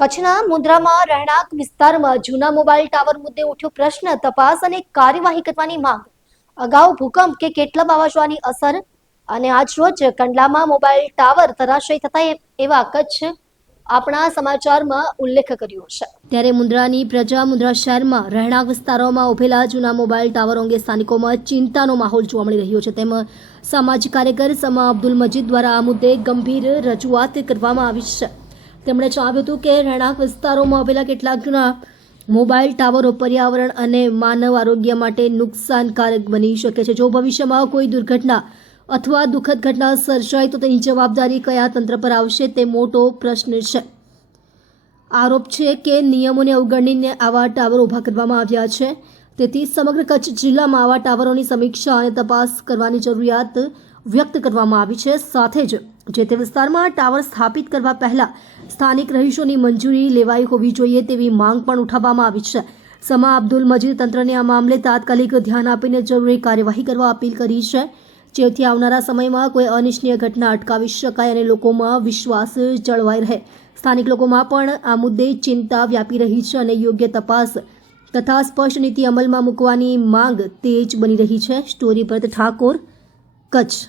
કચ્છના મુન્દ્રામાં રહેણાંક વિસ્તારમાં જૂના મોબાઈલ ટાવર મુદ્દે ઉઠ્યો પ્રશ્ન. તપાસ અને કાર્યવાહી કરવાની માંગ. અગાઉ ભૂકંપ કે કેટલા વાવાઝોડાની અસર અને આજરોજ કંડલામાં મોબાઈલ ટાવર ધરાશયી થતા એવા કચ્છ આપણા સમાચારમાં ઉલ્લેખ કર્યો છે. ત્યારે મુન્દ્રાની પ્રજા મુન્દ્રા શહેરમાં રહેણાંક વિસ્તારોમાં ઉભેલા જૂના મોબાઈલ ટાવરો અંગે સ્થાનિકોમાં ચિંતાનો માહોલ જોવા મળી રહ્યો છે. તેમ સામાજિક કાર્યકર સમા અબ્દુલ મજીદ દ્વારા આ મુદ્દે ગંભીર રજૂઆત કરવામાં આવી છે. તેમણે જણાવ્યું હતું કે રહેણાંક વિસ્તારોમાં આવેલા કેટલાક જૂના મોબાઈલ ટાવરો પર્યાવરણ અને માનવ આરોગ્ય માટે નુકસાનકારક બની શકે છે. જો ભવિષ્યમાં કોઈ દુર્ઘટના અથવા દુઃખદ ઘટના સર્જાય તો તેની જવાબદારી કયા તંત્ર પર આવશે તે મોટો પ્રશ્ન છે. આરોપ છે કે નિયમોને અવગણીને આવા ટાવરો ઊભા કરવામાં આવ્યા છે. તેથી સમગ્ર કચ્છ જિલ્લામાં આવા ટાવરોની સમીક્ષા અને તપાસ કરવાની જરૂરિયાત વ્યક્ત કરવામાં આવી છે. સાથે જ જે તે વિસ્તારમાં ટાવર સ્થાપિત કરવા પહેલા સ્થાનિક રહીશોની મંજૂરી લેવાઈ હોવી જોઈએ તેવી માંગ પણ ઉઠાવવામાં આવી છે. સમા અબ્દુલ મજીદ તંત્રને આ મામલે તાત્કાલિક ધ્યાન આપીને જરૂરી કાર્યવાહી કરવા અપીલ કરી છે, જેથી આવનારા સમયમાં કોઈ અનિચ્છનીય ઘટના અટકાવી શકાય અને લોકોમાં વિશ્વાસ જળવાઈ રહે. સ્થાનિક લોકોમાં પણ આ મુદ્દે ચિંતા વ્યાપી રહી છે અને યોગ્ય તપાસ તથા સ્પષ્ટ નીતિ અમલમાં મૂકવાની માંગ તેજ બની રહી છે. સ્ટોરી પર ઠાકોર, કચ્છ.